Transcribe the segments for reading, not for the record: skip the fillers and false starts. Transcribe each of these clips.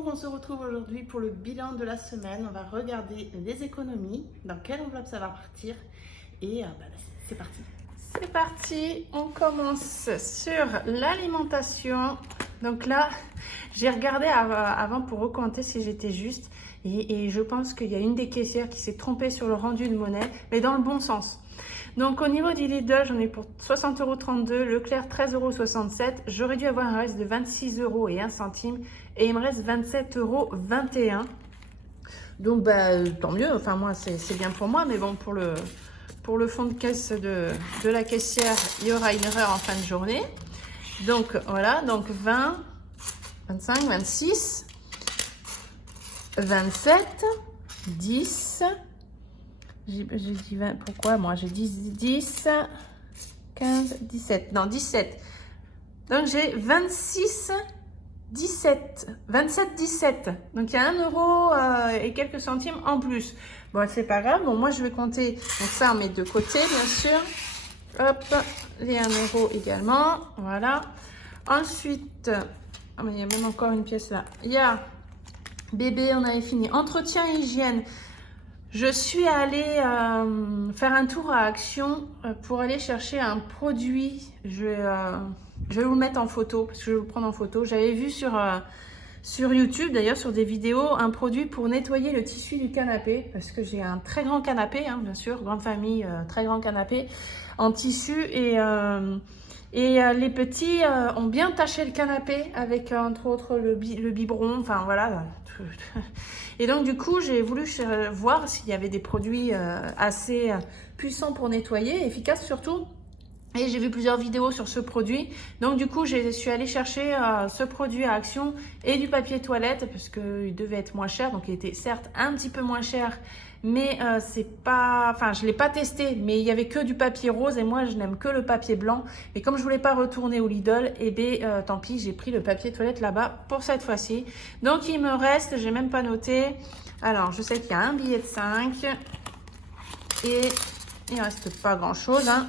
Bonjour, on se retrouve aujourd'hui pour le bilan de la semaine. On va regarder les économies, dans quelle enveloppe ça va partir et c'est parti. C'est parti, on commence sur l'alimentation. Donc là, j'ai regardé avant pour recompter si j'étais juste et je pense qu'il y a une des caissières qui s'est trompée sur le rendu de monnaie, mais dans le bon sens. Donc au niveau du Lidl, j'en ai pour 60,32 €, Leclerc 13,67 €. J'aurais dû avoir un reste de 26 € et 1 centime et il me reste 27,21 €. Donc tant mieux, enfin moi c'est bien pour moi, mais bon pour le fond de caisse de la caissière, il y aura une erreur en fin de journée. Donc voilà, donc 20, 25, 26, 27, 10... J'ai dit 20, pourquoi moi j'ai dit 10, 15, 17, non 17. Donc j'ai 26, 17, 27, 17. Donc il y a 1 € et quelques centimes en plus. Bon, c'est pas grave. Bon, moi je vais compter. Donc ça, on met de côté, bien sûr. Hop, les 1 € également. Voilà. Ensuite, oh, mais il y a même encore une pièce là. Il y a bébé, on avait fini. Entretien et hygiène. Je suis allée faire un tour à Action pour aller chercher un produit. Je vais vous le mettre en photo parce que je vais vous le prendre en photo. J'avais vu sur YouTube, d'ailleurs sur des vidéos, un produit pour nettoyer le tissu du canapé parce que j'ai un très grand canapé, hein, bien sûr, grande famille, très grand canapé en tissu et les petits ont bien taché le canapé avec entre autres le biberon, enfin voilà. Et donc du coup j'ai voulu voir s'il y avait des produits assez puissants pour nettoyer, efficaces surtout. Et j'ai vu plusieurs vidéos sur ce produit. Donc du coup je suis allée chercher ce produit à Action et du papier toilette parce qu'il devait être moins cher. Donc il était certes un petit peu moins cher, mais c'est pas, enfin je l'ai pas testé, mais il y avait que du papier rose et moi je n'aime que le papier blanc. Et comme je voulais pas retourner au Lidl, et tant pis, j'ai pris le papier toilette là-bas pour cette fois-ci. Donc il me reste, j'ai même pas noté. Alors je sais qu'il y a un billet de 5 et il reste pas grand-chose, hein.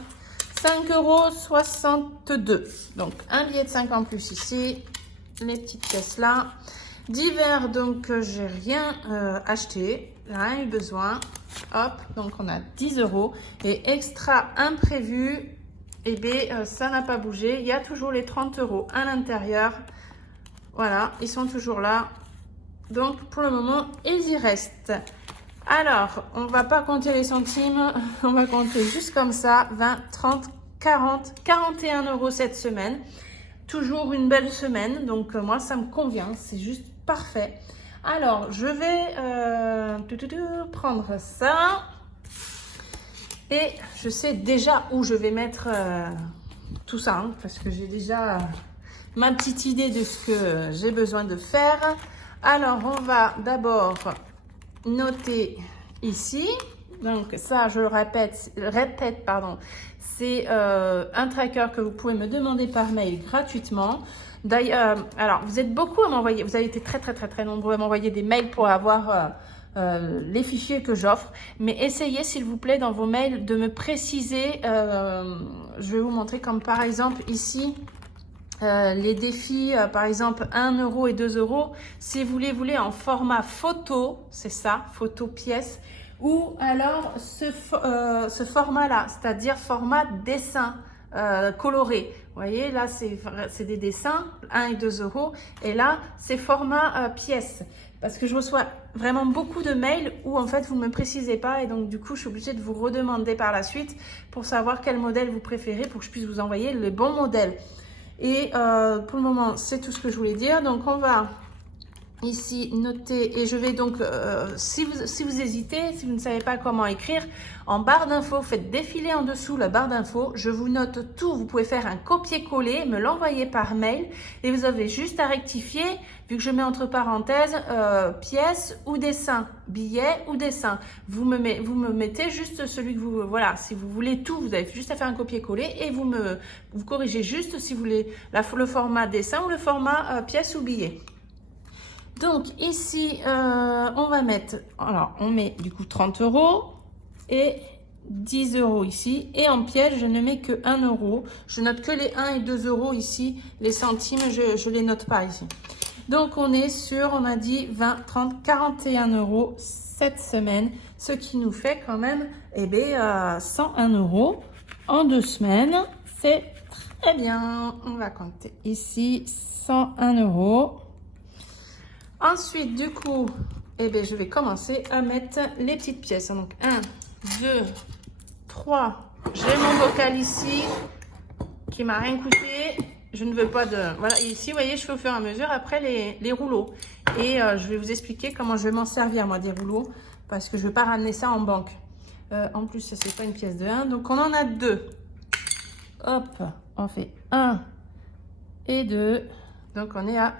5,62 €. Donc un billet de 5 en plus ici. Les petites pièces là. Divers, donc j'ai rien acheté, rien eu besoin. Hop, donc on a 10 €. Et extra imprévu, ça n'a pas bougé. Il y a toujours les 30 € à l'intérieur. Voilà, ils sont toujours là. Donc pour le moment, ils y restent. Alors, on va pas compter les centimes, on va compter juste comme ça, 20, 30, 40, 41 € cette semaine. Toujours une belle semaine, donc moi ça me convient, c'est juste parfait. Alors, je vais prendre ça et je sais déjà où je vais mettre tout ça, hein, parce que j'ai déjà ma petite idée de ce que j'ai besoin de faire. Alors, on va d'abord noter ici, donc ça je le répète pardon, c'est un tracker que vous pouvez me demander par mail gratuitement. D'ailleurs, alors vous êtes beaucoup à m'envoyer, vous avez été très nombreux à m'envoyer des mails pour avoir les fichiers que j'offre, mais essayez s'il vous plaît dans vos mails de me préciser, je vais vous montrer comme par exemple ici, les défis, par exemple 1 € et 2 €, si vous les voulez en format photo, c'est ça, photo pièce, ou alors ce format-là, c'est-à-dire format dessin coloré. Vous voyez, là, c'est des dessins, 1 et 2 €, et là, c'est format pièce. Parce que je reçois vraiment beaucoup de mails où en fait vous ne me précisez pas et donc du coup je suis obligée de vous redemander par la suite pour savoir quel modèle vous préférez pour que je puisse vous envoyer le bon modèle. Et pour le moment, c'est tout ce que je voulais dire. Donc, on va ici noter et je vais donc, si vous hésitez, si vous ne savez pas comment écrire, en barre d'infos, faites défiler en dessous la barre d'infos. Je vous note tout. Vous pouvez faire un copier-coller, me l'envoyer par mail et vous avez juste à rectifier, vu que je mets entre parenthèses pièce ou dessin, billet ou dessin. Vous me mettez juste celui que vous, voilà, si vous voulez tout, vous avez juste à faire un copier-coller et vous corrigez juste si vous voulez le format dessin ou le format pièce ou billet. Donc ici, on va mettre, alors on met du coup 30 € et 10 € ici. Et en pièce, je ne mets que 1 €. Je note que les 1 et 2 € ici. Les centimes, je ne les note pas ici. Donc, on est sur, on a dit 20, 30, 41 € cette semaine, ce qui nous fait quand même 101 € en 2 semaines. C'est très bien. On va compter ici 101 €. Ensuite, du coup, je vais commencer à mettre les petites pièces. Donc, 1, 2, 3. J'ai mon bocal ici qui m'a rien coûté. Je ne veux pas de... Voilà, ici, vous voyez, je fais au fur et à mesure après les rouleaux. Et je vais vous expliquer comment je vais m'en servir, moi, des rouleaux. Parce que je ne veux pas ramener ça en banque. En plus, ça, c'est pas une pièce de 1. Donc, on en a 2. Hop, on fait 1 et 2. Donc, on est à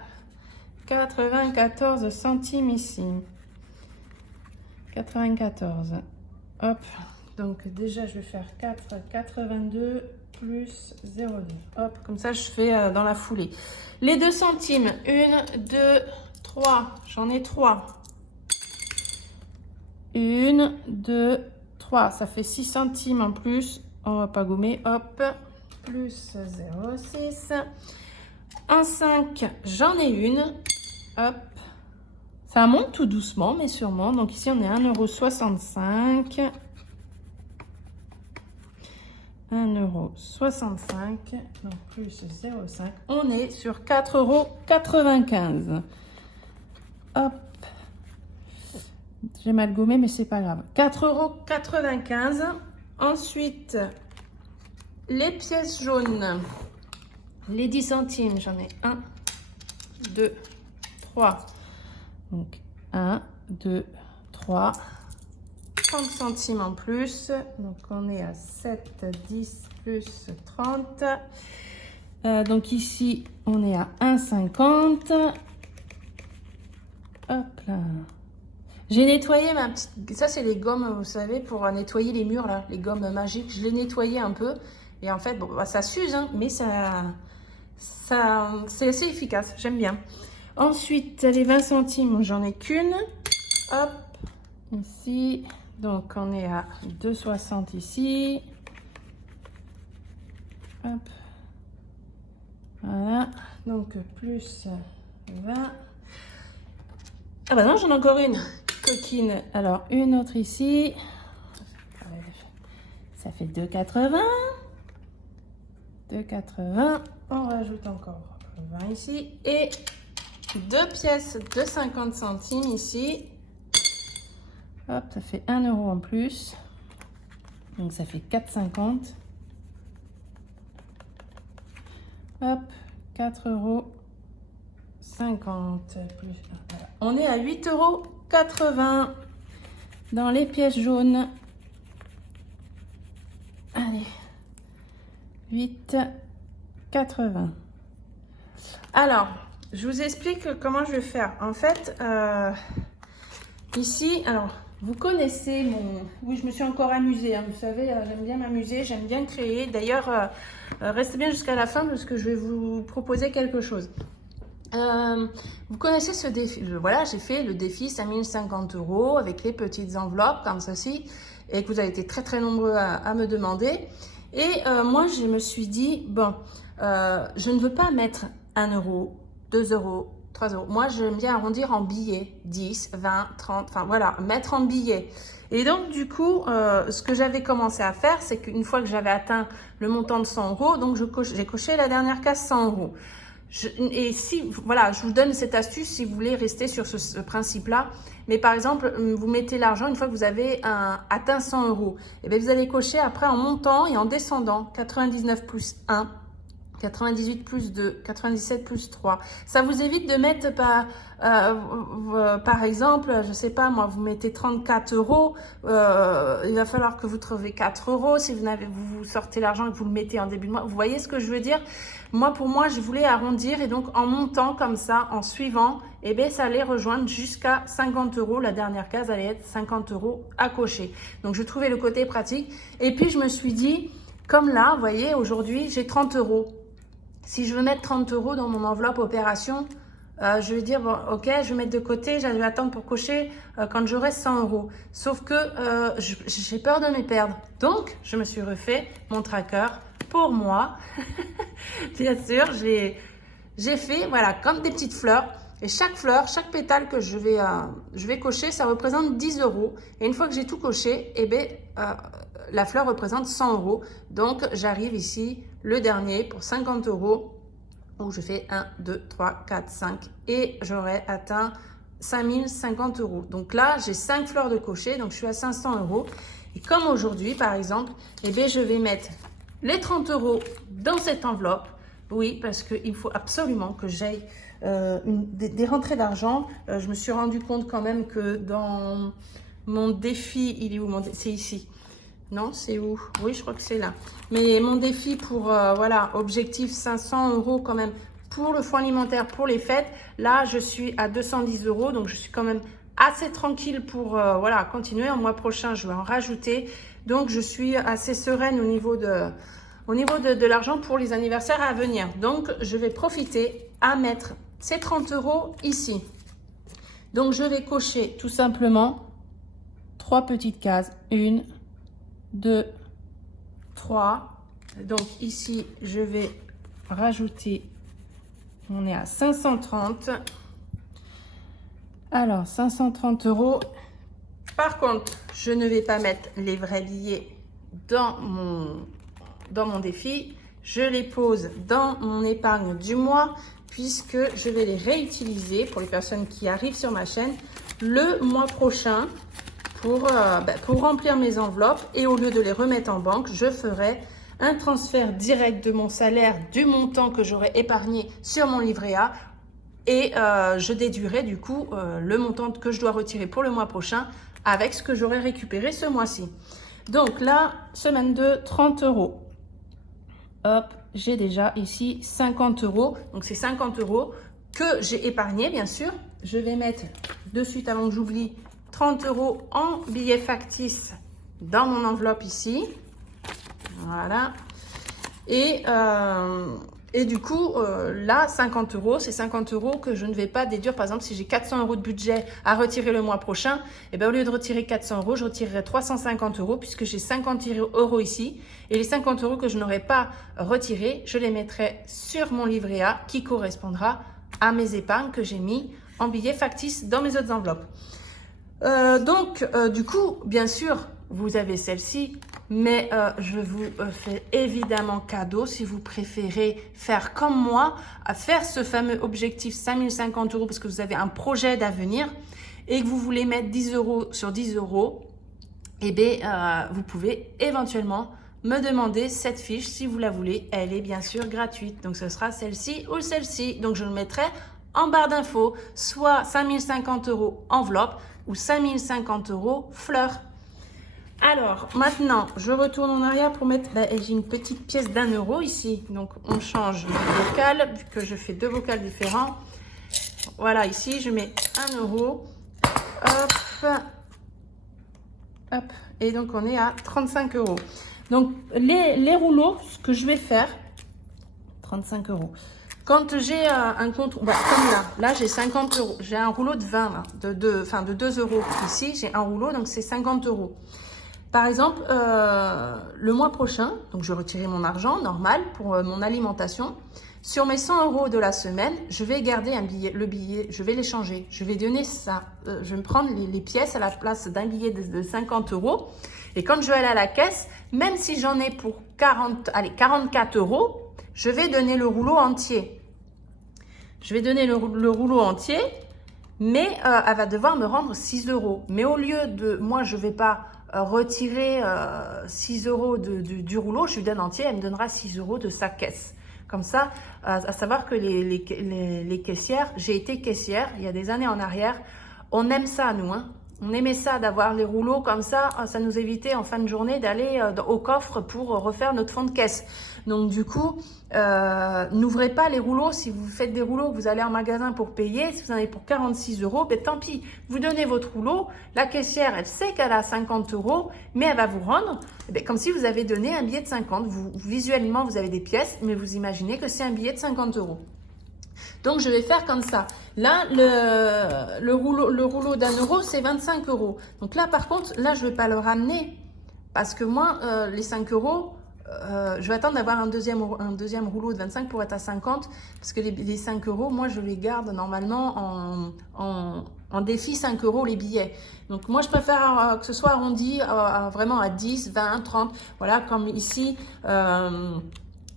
94 centimes ici. 94. Hop. Donc, déjà, je vais faire 4,82 plus 0,2. Hop, comme ça, je fais dans la foulée. Les 2 centimes. 1, 2, 3. J'en ai 3. 1, 2, 3. Ça fait 6 centimes en plus. On va pas gommer. Hop. Plus 0,6. En 5, j'en ai une. Hop. Ça monte tout doucement, mais sûrement. Donc ici, on est à 1,65 €. 1,65 €. Donc plus 0,5. On est sur 4,95 €. Hop. J'ai mal gommé, mais c'est pas grave. 4,95 €. Ensuite, les pièces jaunes. Les 10 centimes, j'en ai 1, 2, 3. Donc 1, 2, 3. 30 centimes en plus. Donc on est à 7, 10 plus 30. Donc ici, on est à 1,50 €. Hop là. J'ai nettoyé ma petite... Ça, c'est les gommes, vous savez, pour nettoyer les murs, là. Les gommes magiques. Je l'ai nettoyé un peu. Et en fait, bon, bah, ça s'use, hein, mais c'est assez efficace. J'aime bien. Ensuite, les 20 centimes, j'en ai qu'une. Hop, ici. Donc, on est à 2,60 ici. Hop. Voilà. Donc, plus 20. Ah bah non, j'en ai encore une coquine. Alors, une autre ici. Ça fait 2,80. 2,80. On rajoute encore 20 ici. Et 2 pièces de 50 centimes ici. Hop, ça fait 1 € en plus. Donc, ça fait 4,50. Hop, 4,50 € plus. Voilà. On est à 8,80 € dans les pièces jaunes. Allez, 8,80 €. Alors, je vous explique comment je vais faire. En fait, ici, alors, vous connaissez mon... Oui, je me suis encore amusée, hein. Vous savez, j'aime bien m'amuser, j'aime bien créer. D'ailleurs, restez bien jusqu'à la fin parce que je vais vous proposer quelque chose. Vous connaissez ce défi. Voilà, j'ai fait le défi 5050 € avec les petites enveloppes comme ceci et que vous avez été très très nombreux à me demander. Et moi, je me suis dit, bon, je ne veux pas mettre 1 €, 2 €, 3 €. Moi, j'aime bien arrondir en billets, 10, 20, 30, enfin voilà, mettre en billets. Et donc, du coup, ce que j'avais commencé à faire, c'est qu'une fois que j'avais atteint le montant de 100 €, donc j'ai coché la dernière case 100 €. Et si, voilà, je vous donne cette astuce si vous voulez rester sur ce principe-là. Mais par exemple, vous mettez l'argent une fois que vous avez atteint 100 €. Et bien, vous allez cocher après en montant et en descendant. 99 plus 1, 98 plus 2, 97 plus 3. Ça vous évite de mettre par exemple, je sais pas moi, vous mettez 34 €. Il va falloir que vous trouviez 4 € si vous sortez l'argent et que vous le mettez en début de mois. Vous voyez ce que je veux dire? Moi, pour moi, je voulais arrondir et donc en montant comme ça, en suivant, eh bien, ça allait rejoindre jusqu'à 50 €. La dernière case allait être 50 € à cocher. Donc, je trouvais le côté pratique. Et puis, je me suis dit, comme là, vous voyez, aujourd'hui, j'ai 30 €. Si je veux mettre 30 € dans mon enveloppe opération, je vais dire, bon, ok, je vais mettre de côté, je vais attendre pour cocher quand j'aurai 100 €. Sauf que j'ai peur de me perdre. Donc, je me suis refait mon tracker pour moi. Bien sûr, j'ai fait, voilà, comme des petites fleurs. Et chaque fleur, chaque pétale que je vais cocher, ça représente 10 euros. Et une fois que j'ai tout coché, eh bien, la fleur représente 100 euros. Donc, j'arrive ici, le dernier, pour 50 euros, où je fais 1, 2, 3, 4, 5. Et j'aurai atteint 5050 euros. Donc là, j'ai 5 fleurs de cocher, donc je suis à 500 euros. Et comme aujourd'hui, par exemple, eh bien, je vais mettre les 30 euros dans cette enveloppe. Oui, parce qu'il faut absolument que j'aille des rentrées d'argent. Je me suis rendu compte quand même que dans mon défi, il est où c'est ici. Non, c'est où? Oui, je crois que c'est là. Mais mon défi pour, voilà, objectif 500 euros quand même pour le fonds alimentaire, pour les fêtes. Là, je suis à 210 euros, donc je suis quand même assez tranquille pour, voilà, continuer. En mois prochain, je vais en rajouter. Donc, je suis assez sereine au niveau de l'argent pour les anniversaires à venir. Donc, je vais profiter à mettre ces 30 euros ici. Donc, je vais cocher tout simplement 3 petites cases. 1, 2, 3. Donc, ici, je vais rajouter, on est à 530. Alors, 530 euros. Par contre, je ne vais pas mettre les vrais billets dans mon défi. Je les pose dans mon épargne du mois puisque je vais les réutiliser pour les personnes qui arrivent sur ma chaîne le mois prochain pour remplir mes enveloppes. Et au lieu de les remettre en banque, je ferai un transfert direct de mon salaire, du montant que j'aurai épargné sur mon livret A. Et je déduirai du coup le montant que je dois retirer pour le mois prochain avec ce que j'aurai récupéré ce mois-ci. Donc là, semaine 2, 30 euros. Hop, j'ai déjà ici 50 euros. Donc c'est 50 euros que j'ai épargné, bien sûr. Je vais mettre de suite, avant que j'oublie, 30 euros en billets factices dans mon enveloppe ici. Voilà. Et du coup, là, 50 euros, c'est 50 euros que je ne vais pas déduire. Par exemple, si j'ai 400 euros de budget à retirer le mois prochain, et bien, au lieu de retirer 400 euros, je retirerai 350 euros puisque j'ai 50 euros ici. Et les 50 euros que je n'aurai pas retirés, je les mettrai sur mon livret A qui correspondra à mes épargnes que j'ai mis en billets factices dans mes autres enveloppes. Du coup, bien sûr, vous avez celle-ci, mais je vous fais évidemment cadeau si vous préférez faire comme moi, à faire ce fameux objectif 5050 euros parce que vous avez un projet d'avenir et que vous voulez mettre 10 euros sur 10 euros, eh bien, vous pouvez éventuellement me demander cette fiche si vous la voulez. Elle est bien sûr gratuite, donc ce sera celle-ci ou celle-ci. Donc je le mettrai en barre d'infos, soit 5050 euros enveloppe ou 5050 euros fleurs. Alors, maintenant, je retourne en arrière pour mettre... j'ai une petite pièce d'1 euro ici. Donc, on change de bocal, vu que je fais 2 vocals différents. Voilà, ici, je mets 1 euro. Hop. Hop. Et donc, on est à 35 euros. Donc, les rouleaux, ce que je vais faire... 35 euros. Quand j'ai un compte... comme là j'ai 50 euros. J'ai un rouleau de 20, là, de 2 euros. Ici, j'ai un rouleau, donc c'est 50 euros. Par exemple, le mois prochain, donc je vais retirer mon argent normal pour mon alimentation. Sur mes 100 euros de la semaine, je vais garder le billet, je vais l'échanger. Je vais donner ça. Je vais me prendre les pièces à la place d'un billet de 50 euros. Et quand je vais aller à la caisse, même si j'en ai pour 44 euros, je vais donner le rouleau entier. Je vais donner le rouleau entier, mais elle va devoir me rendre 6 euros. Mais au lieu de... Moi, je ne vais pas retirer 6 euros du rouleau, je lui donne entier, elle me donnera 6 euros de sa caisse. Comme ça, à savoir que les caissières, j'ai été caissière il y a des années en arrière, on aime ça nous, hein. On aimait ça d'avoir les rouleaux comme ça nous évitait en fin de journée d'aller au coffre pour refaire notre fond de caisse. Donc du coup, n'ouvrez pas les rouleaux. Si vous faites des rouleaux, vous allez en magasin pour payer, si vous en avez pour 46 euros, ben tant pis, vous donnez votre rouleau, la caissière, elle sait qu'elle a 50 euros, mais elle va vous rendre comme si vous avez donné un billet de 50. Visuellement, vous avez des pièces, mais vous imaginez que c'est un billet de 50 euros. Donc, je vais faire comme ça. Là, le rouleau d'1 euro, c'est 25 euros. Donc là, par contre, là, je ne vais pas le ramener parce que moi, les 5 euros, je vais attendre d'avoir un deuxième rouleau de 25 pour être à 50, parce que les 5 euros, moi je les garde normalement en défi 5 euros les billets. Donc moi je préfère que ce soit arrondi vraiment à 10, 20, 30, voilà, comme ici.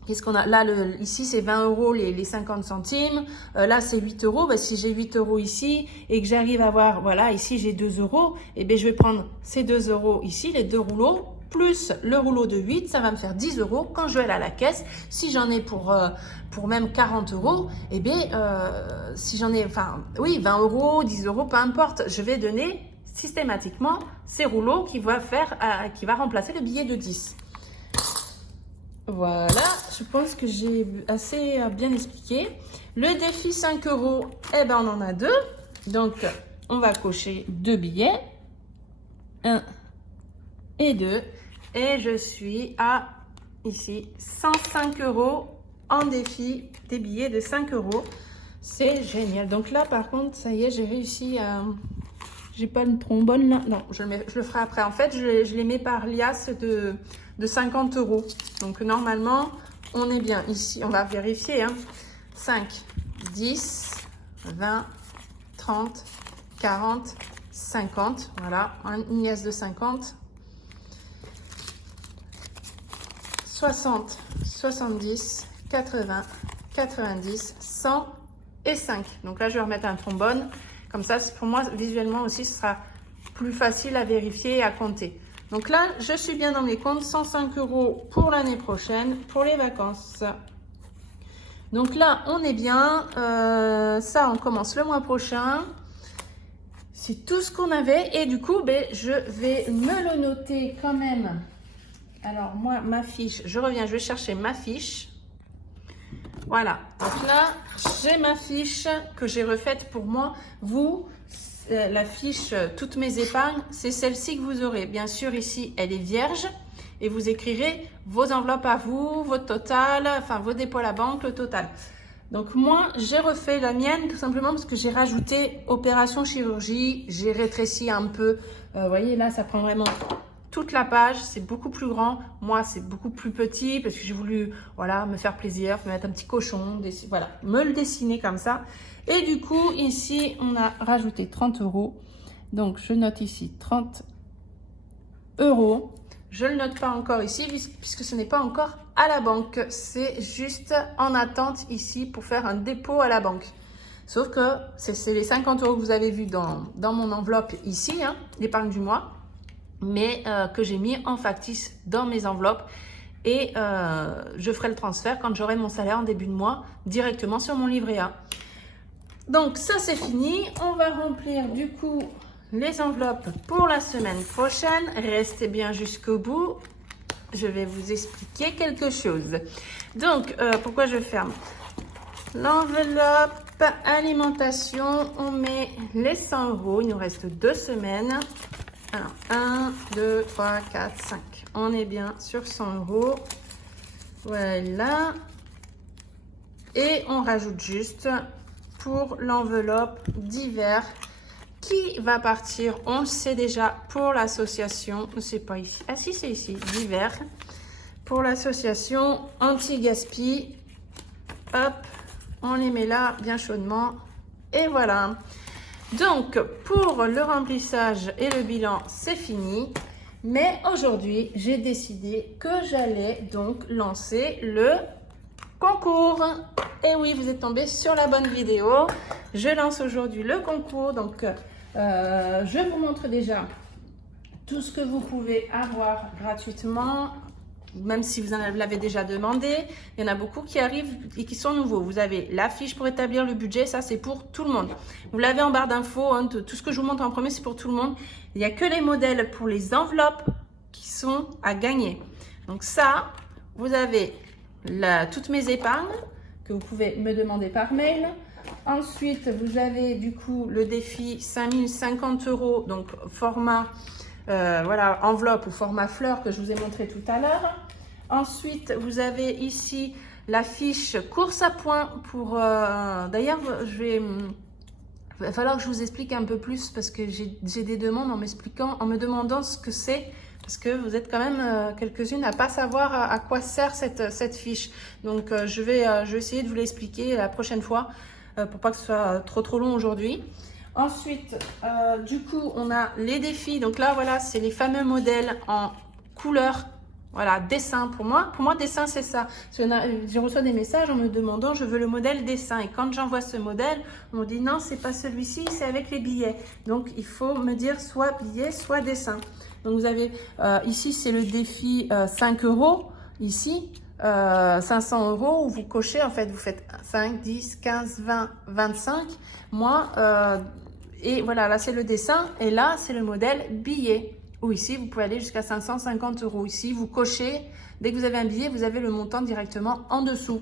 Qu'est-ce qu'on a là, ici c'est 20 euros les 50 centimes, là c'est 8 euros. Bah, si j'ai 8 euros ici et que j'arrive à voir, voilà, ici j'ai 2 euros, et bien je vais prendre ces 2 euros ici, les deux rouleaux, plus le rouleau de 8, ça va me faire 10 euros. Quand je vais aller à la caisse, si j'en ai pour même 40 euros, et bien si j'en ai, enfin oui, 20 euros, 10 euros, peu importe, je vais donner systématiquement ces rouleaux qui va remplacer le billet de 10. Voilà, je pense que j'ai assez bien expliqué. Le défi 5 euros, eh ben on en a deux. Donc, on va cocher 2 billets. 1 et 2. Et je suis à, ici, 105 euros en défi des billets de 5 euros. C'est génial. Donc là, par contre, ça y est, j'ai réussi à... J'ai pas le trombone là. Non, je le ferai après. En fait, je les mets par liasse de 50 euros. Donc normalement, on est bien ici. On va vérifier. Hein. 5, 10, 20, 30, 40, 50. Voilà, une liasse de 50. 60, 70, 80, 90, 100 et 5. Donc là, je vais remettre un trombone. Comme ça, pour moi, visuellement aussi, ce sera plus facile à vérifier et à compter. Donc là, je suis bien dans mes comptes. 105 euros pour l'année prochaine, pour les vacances. Donc là, on est bien. Ça, on commence le mois prochain. C'est tout ce qu'on avait. Et du coup, ben, je vais me le noter quand même. Alors, moi, ma fiche, je reviens, je vais chercher ma fiche. Voilà, donc là, j'ai ma fiche que j'ai refaite pour moi. Vous, la fiche, toutes mes épargnes, c'est celle-ci que vous aurez. Bien sûr, ici, elle est vierge et vous écrirez vos enveloppes à vous, votre total, enfin vos dépôts à la banque, le total. Donc moi, j'ai refait la mienne tout simplement parce que j'ai rajouté opération chirurgie, j'ai rétréci un peu. Vous voyez, là, ça prend vraiment... toute la page, c'est beaucoup plus grand. Moi, c'est beaucoup plus petit parce que j'ai voulu, voilà, me faire plaisir, me mettre un petit cochon, voilà, me le dessiner comme ça. Et du coup, ici, on a rajouté 30 euros. Donc, je note ici 30 euros. Je ne le note pas encore ici puisque ce n'est pas encore à la banque. C'est juste en attente ici pour faire un dépôt à la banque. Sauf que c'est les 50 euros que vous avez vu dans mon enveloppe ici, hein, l'épargne du mois. Mais que j'ai mis en factice dans mes enveloppes et je ferai le transfert quand j'aurai mon salaire en début de mois directement sur mon livret A. Donc ça c'est fini, on va remplir du coup les enveloppes pour la semaine prochaine. Restez bien jusqu'au bout, je vais vous expliquer quelque chose. Donc pourquoi je ferme l'enveloppe alimentation? On met les 100 euros, il nous reste 2 semaines. Alors, 1, 2, 3, 4, 5. On est bien sur 100 euros. Voilà. Et on rajoute juste pour l'enveloppe d'hiver qui va partir, on le sait déjà, pour l'association. C'est pas ici. Ah si, c'est ici. D'hiver. Pour l'association anti-gaspi. Hop. On les met là bien chaudement. Et voilà. Donc, pour le remplissage et le bilan, c'est fini. Mais aujourd'hui, j'ai décidé que j'allais donc lancer le concours. Et oui, vous êtes tombé sur la bonne vidéo. Je lance aujourd'hui le concours. Donc, je vous montre déjà tout ce que vous pouvez avoir gratuitement. Même si vous en l'avez déjà demandé, il y en a beaucoup qui arrivent et qui sont nouveaux. Vous avez la fiche pour établir le budget, ça c'est pour tout le monde. Vous l'avez en barre d'infos, hein, tout ce que je vous montre en premier c'est pour tout le monde. Il n'y a que les modèles pour les enveloppes qui sont à gagner. Donc ça, vous avez toutes mes épargnes que vous pouvez me demander par mail. Ensuite, vous avez du coup le défi 5050 euros, donc format... voilà, enveloppe ou format fleur que je vous ai montré tout à l'heure. Ensuite, vous avez ici la fiche course à points pour... D'ailleurs, il va falloir que je vous explique un peu plus parce que j'ai des demandes en me demandant ce que c'est parce que vous êtes quand même quelques-unes à pas savoir à quoi sert cette fiche. Donc je vais essayer de vous l'expliquer la prochaine fois pour pas que ce soit trop long aujourd'hui. Ensuite, du coup, on a les défis. Donc là, voilà, c'est les fameux modèles en couleur. Voilà, dessin. Pour moi, dessin, c'est ça. Je reçois des messages en me demandant, je veux le modèle dessin. Et quand j'envoie ce modèle, on me dit non, c'est pas celui-ci, c'est avec les billets. Donc, il faut me dire soit billet, soit dessin. Donc, vous avez ici, c'est le défi 5 €. Ici, 500 € où vous cochez, en fait, vous faites 5, 10, 15, 20, 25. Moi, et voilà, là, c'est le dessin. Et là, c'est le modèle billet. Ou ici, vous pouvez aller jusqu'à 550 €. Ici, vous cochez. Dès que vous avez un billet, vous avez le montant directement en dessous.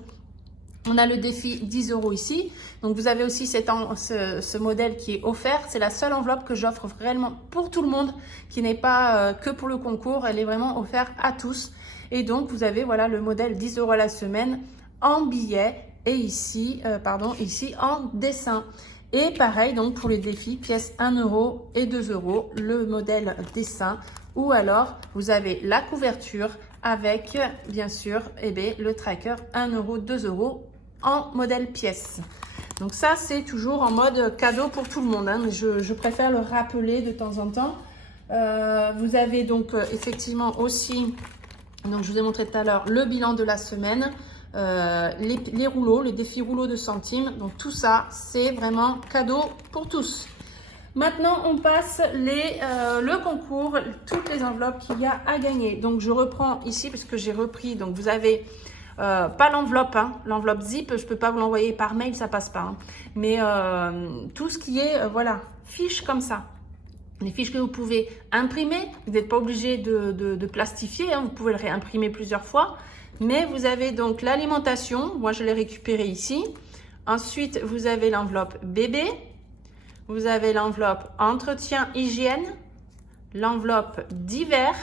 On a le défi 10 € ici. Donc, vous avez aussi ce modèle qui est offert. C'est la seule enveloppe que j'offre réellement pour tout le monde, qui n'est pas que pour le concours. Elle est vraiment offerte à tous. Et donc, vous avez voilà, le modèle 10 € la semaine en billet et ici en dessin. Et pareil, donc pour les défis, pièces 1 € et 2 €, le modèle dessin. Ou alors, vous avez la couverture avec, bien sûr, le tracker 1 €, 2 € en modèle pièce. Donc ça, c'est toujours en mode cadeau pour tout le monde. Hein, mais je préfère le rappeler de temps en temps. Vous avez donc effectivement aussi, donc je vous ai montré tout à l'heure, le bilan de la semaine. Les rouleaux, les défis rouleaux de centimes. Donc tout ça, c'est vraiment cadeau pour tous. Maintenant, on passe le concours, toutes les enveloppes qu'il y a à gagner. Donc je reprends ici parce que j'ai repris. Donc vous avez pas l'enveloppe, hein, l'enveloppe zip, je peux pas vous l'envoyer par mail, ça passe pas. Hein. Mais tout ce qui est, voilà, fiches comme ça. Les fiches que vous pouvez imprimer, vous n'êtes pas obligé de plastifier, hein, vous pouvez le réimprimer plusieurs fois. Mais vous avez donc l'alimentation, moi je l'ai récupéré ici. Ensuite, vous avez l'enveloppe bébé, vous avez l'enveloppe entretien hygiène, l'enveloppe d'hiver,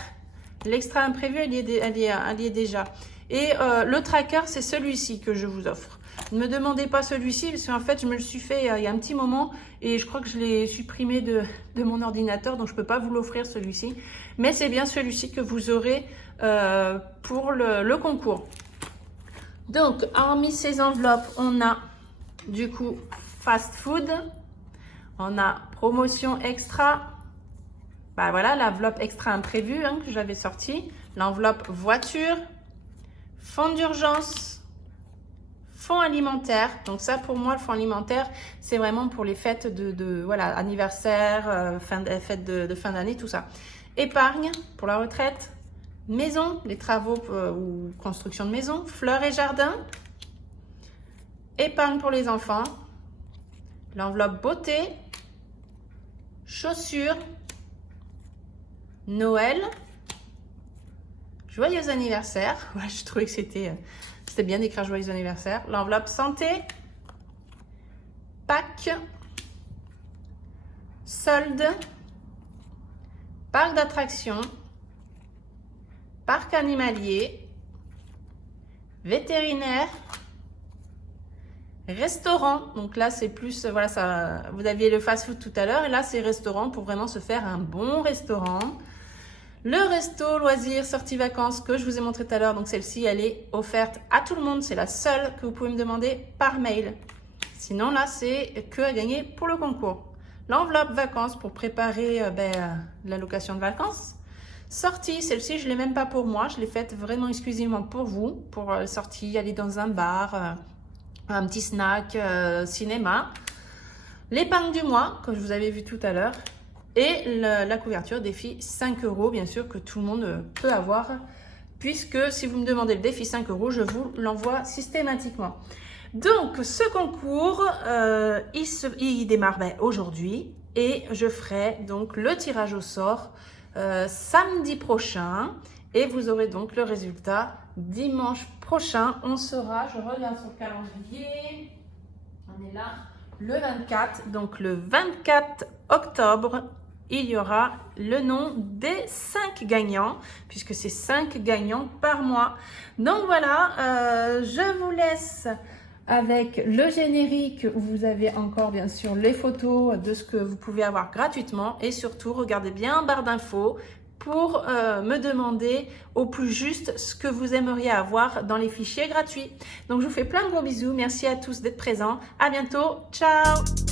l'extra imprévu, elle y est déjà. Et le tracker, c'est celui-ci que je vous offre. Ne me demandez pas celui-ci parce qu'en fait, je me le suis fait il y a un petit moment et je crois que je l'ai supprimé de mon ordinateur, donc je ne peux pas vous l'offrir celui-ci. Mais c'est bien celui-ci que vous aurez pour le concours. Donc, hormis ces enveloppes, on a du coup fast food, on a promotion extra. Bah voilà, l'enveloppe extra imprévue hein, que j'avais sortie, l'enveloppe voiture, fonds d'urgence, fonds alimentaire. Donc ça, pour moi, le fonds alimentaire, c'est vraiment pour les fêtes voilà, anniversaire, fêtes de fin d'année, tout ça. Épargne pour la retraite, maison, les travaux ou construction de maison, fleurs et jardins, épargne pour les enfants, l'enveloppe beauté, chaussures, Noël, joyeux anniversaire. Ouais, je trouvais que c'était bien d'écrire joyeux anniversaire. L'enveloppe santé, Pâques, soldes, parc d'attractions, parc animalier, vétérinaire, restaurant. Donc là, c'est plus, voilà, ça, vous aviez le fast-food tout à l'heure et là, c'est restaurant pour vraiment se faire un bon restaurant. Le resto, loisirs, sorties vacances que je vous ai montré tout à l'heure. Donc celle-ci, elle est offerte à tout le monde. C'est la seule que vous pouvez me demander par mail. Sinon, là, c'est que à gagner pour le concours. L'enveloppe vacances pour préparer la location de vacances. Sortie, celle-ci, je ne l'ai même pas pour moi. Je l'ai faite vraiment exclusivement pour vous. Pour sortie, aller dans un bar, un petit snack, cinéma. L'épargne du mois, que je vous avais vu tout à l'heure. Et la couverture défi 5 €, bien sûr, que tout le monde peut avoir. Puisque si vous me demandez le défi 5 €, je vous l'envoie systématiquement. Donc, ce concours, il démarre aujourd'hui. Et je ferai donc le tirage au sort samedi prochain. Et vous aurez donc le résultat dimanche prochain. On sera, je regarde sur le calendrier, on est là, le 24. Donc, le 24 octobre, il y aura le nom des 5 gagnants, puisque c'est 5 gagnants par mois. Donc voilà, je vous laisse avec le générique où vous avez encore bien sûr les photos de ce que vous pouvez avoir gratuitement. Et surtout, regardez bien en barre d'infos, pour me demander au plus juste ce que vous aimeriez avoir dans les fichiers gratuits. Donc, je vous fais plein de gros bisous. Merci à tous d'être présents. À bientôt. Ciao!